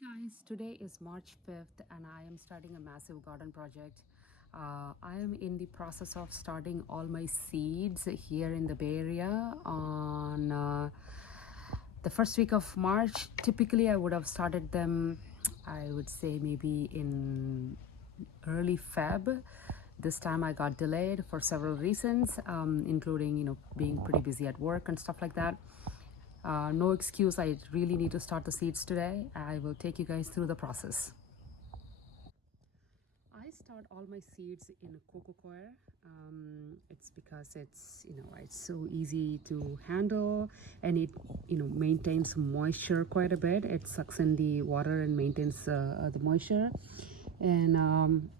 Guys, today is March 5th and I am starting a massive garden project. I am in the process of starting all my seeds here in the Bay Area on the first week of March. Typically, I would have started them, I would say maybe in early Feb. This time I got delayed for several reasons, including, being pretty busy at work and stuff like that. No excuse, I really need to start the seeds today. I will take you guys through the process. I start all my seeds in a coco coir. It's because it's so easy to handle, and it maintains moisture quite a bit. It sucks in the water and maintains the moisture, and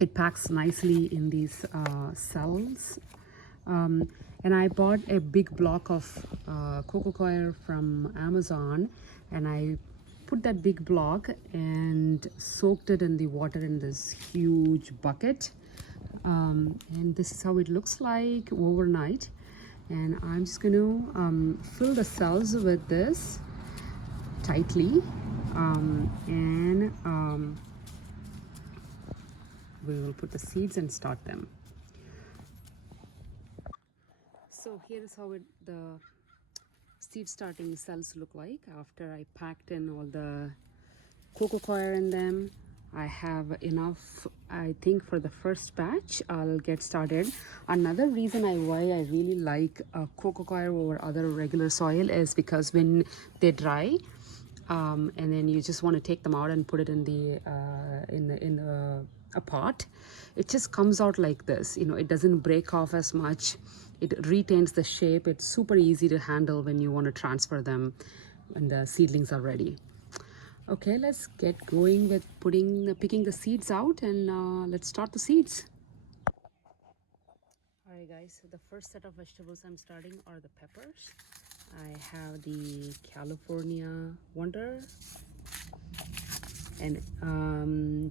it packs nicely in these cells. And I bought a big block of coco coir from Amazon, and I put that big block and soaked it in the water in this huge bucket. And this is how it looks like overnight. And I'm just going to fill the cells with this tightly, and we will put the seeds and start them. So here is how the seed starting cells look like after I packed in all the coco coir in them. I have enough, I think, for the first batch. I'll get started. Another reason why I really like coco coir over other regular soil is because when they dry, and then you just want to take them out and put it in a pot, it just comes out like this. It doesn't break off as much. It retains the shape. It's super easy to handle when you want to transfer them when the seedlings are ready. Okay, let's get going with picking the seeds out, and let's start the seeds. Alright guys, so the first set of vegetables I'm starting are the peppers. I have the California Wonder and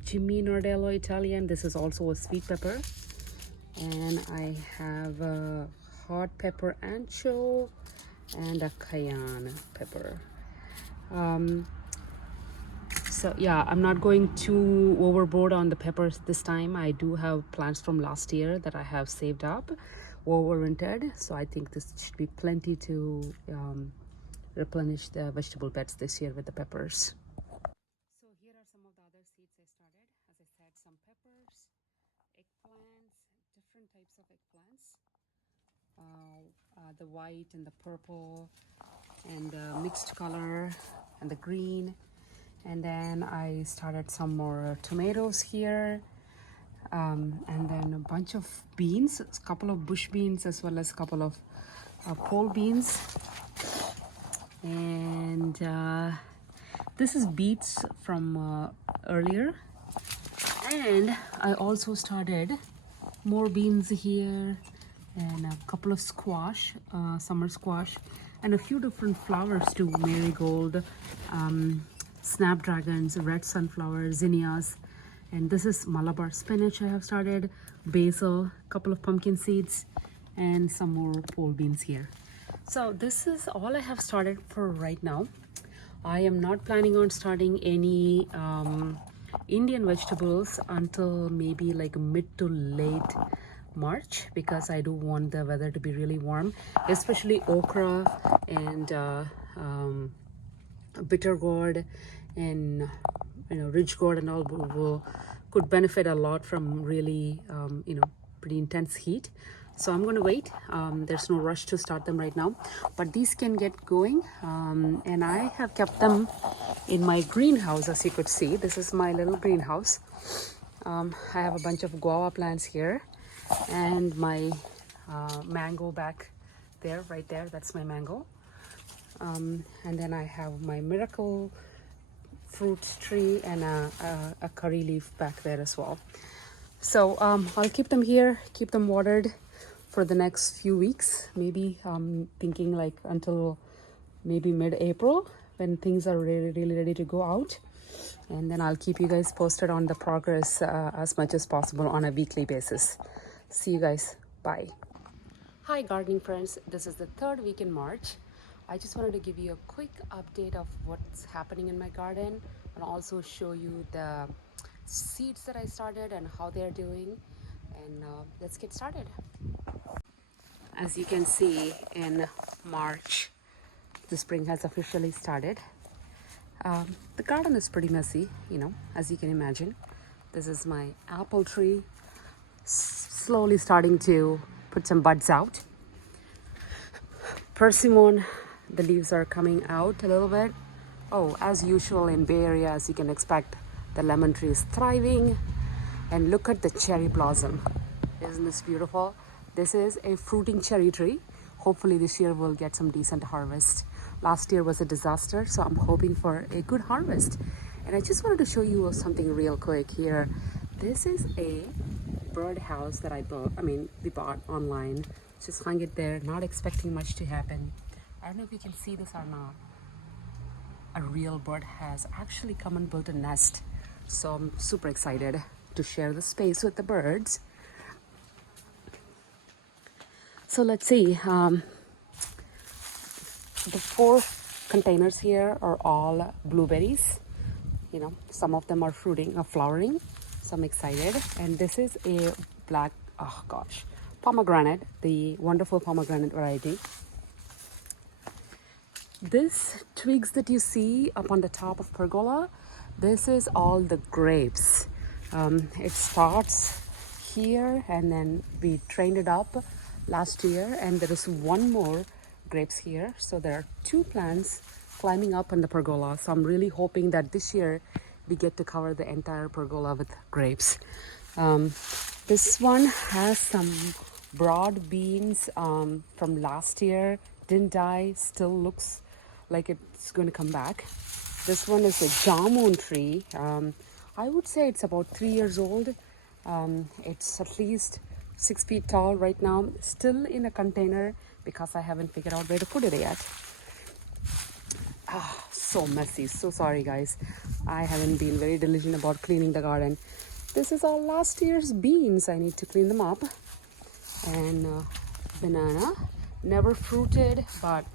Jimmy Nordello Italian. This is also a sweet pepper. And I have a hot pepper ancho and a cayenne pepper. So yeah, I'm not going too overboard on the peppers this time. I do have plants from last year that I have saved up, overwintered. So I think this should be plenty to replenish the vegetable beds this year with the peppers. So here are some of the other seeds I started. As I said, some peppers, eggplants, different types of eggplants. The white and the purple and the mixed color and the green. And then I started some more tomatoes here, and then a bunch of beans, a couple of bush beans as well as a couple of pole beans. And this is beets from earlier. And I also started more beans here and a couple of squash, summer squash, and a few different flowers too. Marigold, snapdragons, red sunflower, zinnias, and this is Malabar spinach I have started, basil, a couple of pumpkin seeds, and some more pole beans here. So this is all I have started for right now. I am not planning on starting any Indian vegetables until maybe like mid to late March, because I do want the weather to be really warm, especially okra and bitter gourd and ridge gourd and all could benefit a lot from really pretty intense heat. So I'm going to wait. There's no rush to start them right now, but these can get going. And I have kept them in my greenhouse. As you could see, this is my little greenhouse. I have a bunch of guava plants here and my mango back there, right there. That's my mango. And then I have my miracle fruit tree and a curry leaf back there as well. So I'll keep them here, keep them watered for the next few weeks. Maybe I'm thinking like until maybe mid-April, when things are really ready to go out. And then I'll keep you guys posted on the progress as much as possible on a weekly basis. See you guys. Bye. Hi gardening friends, this is the third week in March. I just wanted to give you a quick update of what's happening in my garden. and also show you the seeds that I started and how they're doing. And let's get started. As you can see, in March, the spring has officially started. The garden is pretty messy, as you can imagine. This is my apple tree, slowly starting to put some buds out. Persimmon, the leaves are coming out a little bit. Oh, as usual in Bay Area, as you can expect, the lemon tree is thriving. And look at the cherry blossom. Isn't this beautiful? This is a fruiting cherry tree. Hopefully this year we'll get some decent harvest. Last year was a disaster, so I'm hoping for a good harvest. And I just wanted to show you something real quick here. This is a bird house that we bought online. Just hung it there, not expecting much to happen. I don't know if you can see this or not. A real bird has actually come and built a nest. So I'm super excited to share the space with the birds. So let's see. The 4 containers here are all blueberries. Some of them are flowering. So I'm excited. And this is a pomegranate, the wonderful pomegranate variety. This twigs that you see up on the top of pergola, this is all the grapes. It starts here, and then we trained it up last year, and there is one more grapes here. So there are 2 plants climbing up on the pergola. So I'm really hoping that this year we get to cover the entire pergola with grapes. This one has some broad beans from last year. Didn't die, still looks like it's going to come back. This one is a jamun tree. I would say it's about 3 years old. It's at least 6 feet tall right now, still in a container because I haven't figured out where to put it yet. So messy. So sorry, guys. I haven't been very diligent about cleaning the garden. This is all last year's beans. I need to clean them up. And banana, never fruited, but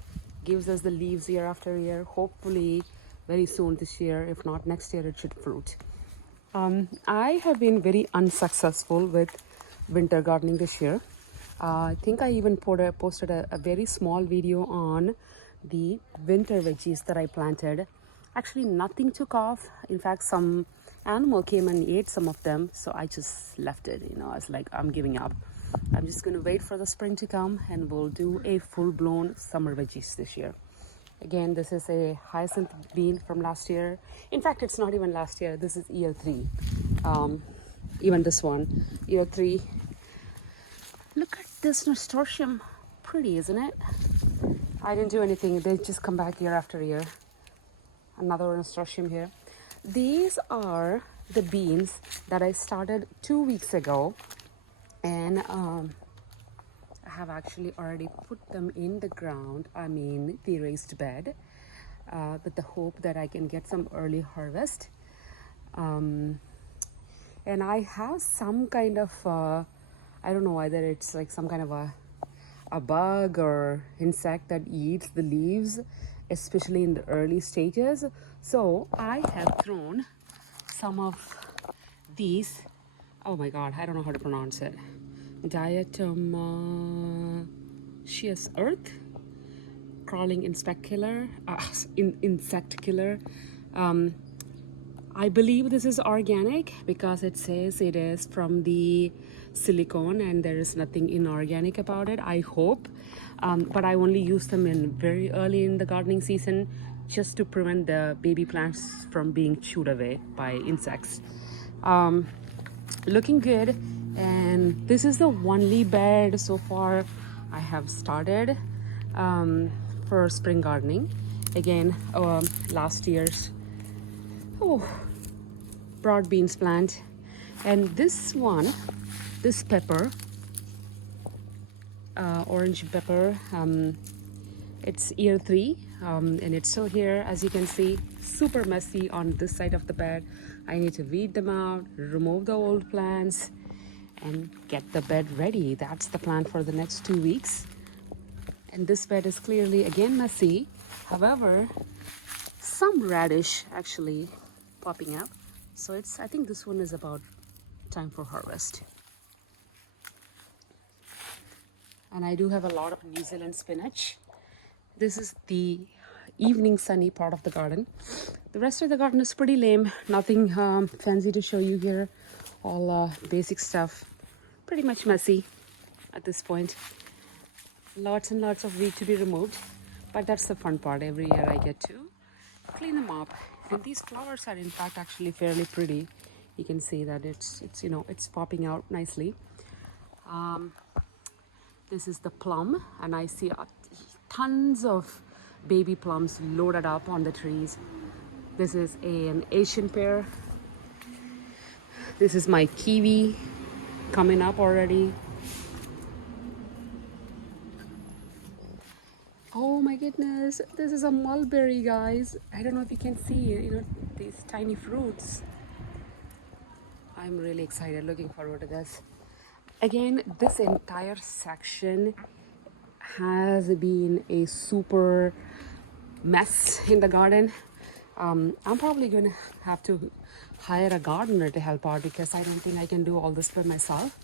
gives us the leaves year after year. Hopefully very soon this year. If not next year, it should fruit. I have been very unsuccessful with winter gardening this year. I think I even posted a very small video on the winter veggies that I planted. Actually, nothing took off. In fact, some animal came and ate some of them, so I just left it. I was like, I'm giving up. I'm just going to wait for the spring to come, and we'll do a full-blown summer veggies this year. Again, this is a hyacinth bean from last year. In fact, it's not even last year. This is year 3. Even this one, year 3. Look at this nasturtium. Pretty, isn't it? I didn't do anything. They just come back year after year. Another nasturtium here. These are the beans that I started 2 weeks ago. And I have actually already put them in the ground, the raised bed, with the hope that I can get some early harvest. And I have some kind of, I don't know whether it's like some kind of a bug or insect that eats the leaves, especially in the early stages. So I have thrown some of these, oh my god, I don't know how to pronounce it, diatomaceous earth, crawling insect killer. I believe this is organic because it says it is from the silicone and there is nothing inorganic about it, I hope. But I only use them in very early in the gardening season just to prevent the baby plants from being chewed away by insects. Looking good. And this is the only bed so far I have started for spring gardening. Again, last year's broad beans plant. And this one, this pepper, orange pepper, it's year 3, and it's still here. As you can see, super messy on this side of the bed. I need to weed them out, remove the old plants, and get the bed ready. That's the plan for the next 2 weeks. And this bed is clearly again messy. However, some radish actually popping up. So it's, I think this one is about time for harvest. And I do have a lot of New Zealand spinach. This is the evening sunny part of the garden. The rest of the garden is pretty lame. Nothing fancy to show you here. All basic stuff. Pretty much messy at this point. Lots and lots of weed to be removed. But that's the fun part. Every year I get to clean them up. And these flowers are in fact actually fairly pretty. You can see that it's you know, it's popping out nicely. This is the plum, and I see tons of baby plums loaded up on the trees. This is an Asian pear. This is my kiwi coming up already. Oh my goodness, this is a mulberry, guys. I don't know if you can see, you know, these tiny fruits. I'm really excited, looking forward to this. Again, this entire section has been a super mess in the garden. I'm probably going to have to hire a gardener to help out because I don't think I can do all this by myself.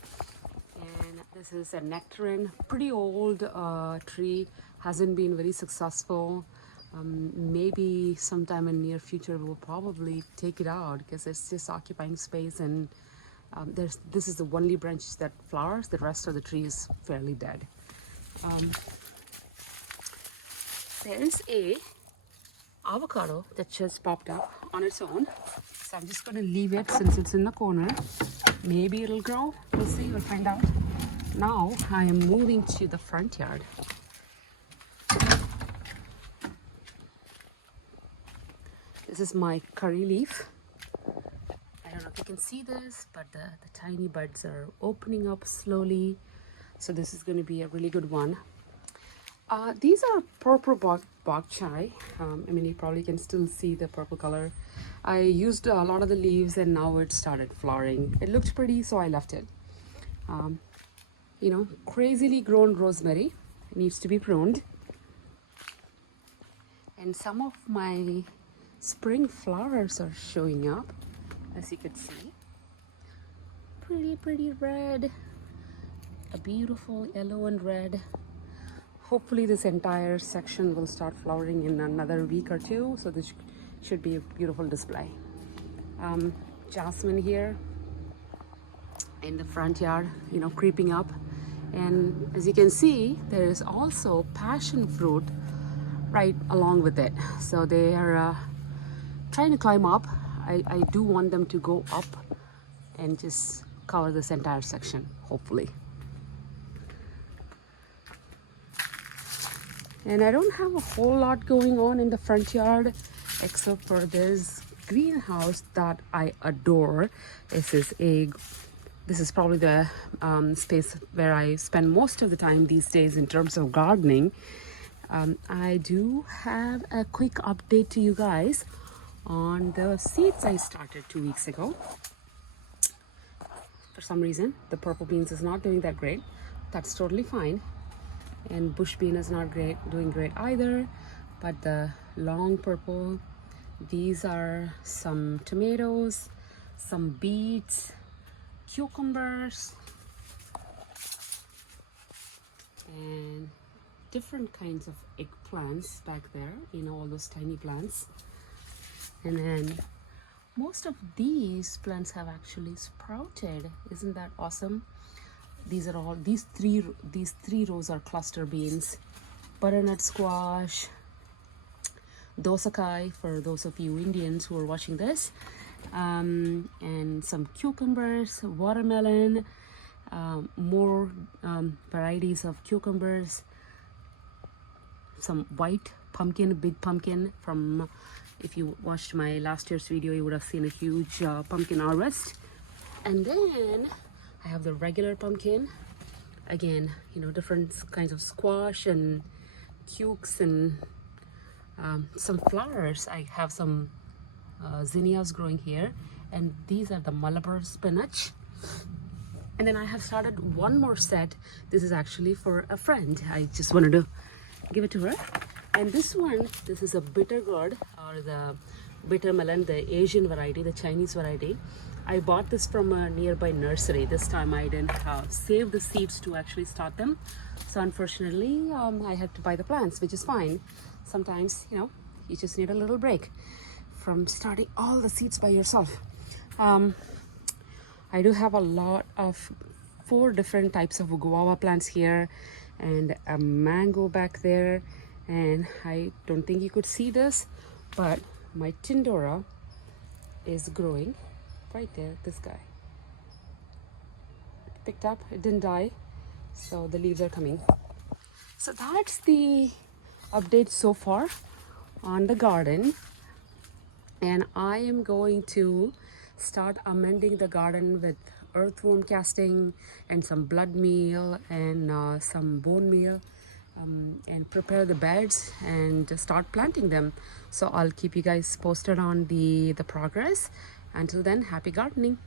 And this is a nectarine, pretty old tree, hasn't been very successful. Maybe sometime in near future we'll probably take it out because it's just occupying space, and this is the only branch that flowers. The rest of the tree is fairly dead. There's a avocado that just popped up on its own, so I'm just going to leave it since it's in the corner. Maybe it'll grow. We'll see. We'll find out. Now I am moving to the front yard. This is my curry leaf. I don't know if you can see this, but the tiny buds are opening up slowly. So this is going to be a really good one. These are purple bok choy. I mean, you probably can still see the purple color. I used a lot of the leaves and now it started flowering. It looked pretty, so I left it. You know, crazily grown rosemary. It needs to be pruned. And some of my spring flowers are showing up, as you can see. Pretty red. A beautiful yellow and red. Hopefully this entire section will start flowering in another week or two, so this should be a beautiful display. Jasmine here in the front yard, you know, creeping up. And as you can see, there is also passion fruit right along with it. So they are trying to climb up. I do want them to go up and just cover this entire section, hopefully. And I don't have a whole lot going on in the front yard except for this greenhouse that I adore. This is probably the space where I spend most of the time these days in terms of gardening. I do have a quick update to you guys on the seeds I started 2 weeks ago. For some reason, the purple beans is not doing that great. That's totally fine. And bush bean is not doing great either. But the long purple, these are some tomatoes, some beets, cucumbers, and different kinds of eggplants back there, you know, all those tiny plants. And then most of these plants have actually sprouted. Isn't that awesome? These three rows are cluster beans, butternut squash, dosakai for those of you Indians who are watching this, and some cucumbers, watermelon, more varieties of cucumbers, some white pumpkin, big pumpkin from, if you watched my last year's video, you would have seen a huge pumpkin harvest. And then I have the regular pumpkin. Again, you know, different kinds of squash and cukes and some flowers. I have some zinnias growing here, and these are the Malabar spinach. And then I have started one more set. This is actually for a friend. I just wanted to give it to her. And this one, this is a bitter gourd, or the bitter melon, the Asian variety, the Chinese variety. I bought this from a nearby nursery. This time I didn't save the seeds to actually start them. So unfortunately, I had to buy the plants, which is fine. Sometimes, you know, you just need a little break from starting all the seeds by yourself. I do have a lot of 4 different types of guava plants here and a mango back there, and I don't think you could see this, but my Tindora is growing right there. This guy picked up, it didn't die, so the leaves are coming. So that's the update so far on the garden, and I am going to start amending the garden with earthworm casting and some blood meal and some bone meal, and prepare the beds and start planting them. So I'll keep you guys posted on the progress. Until then, happy gardening.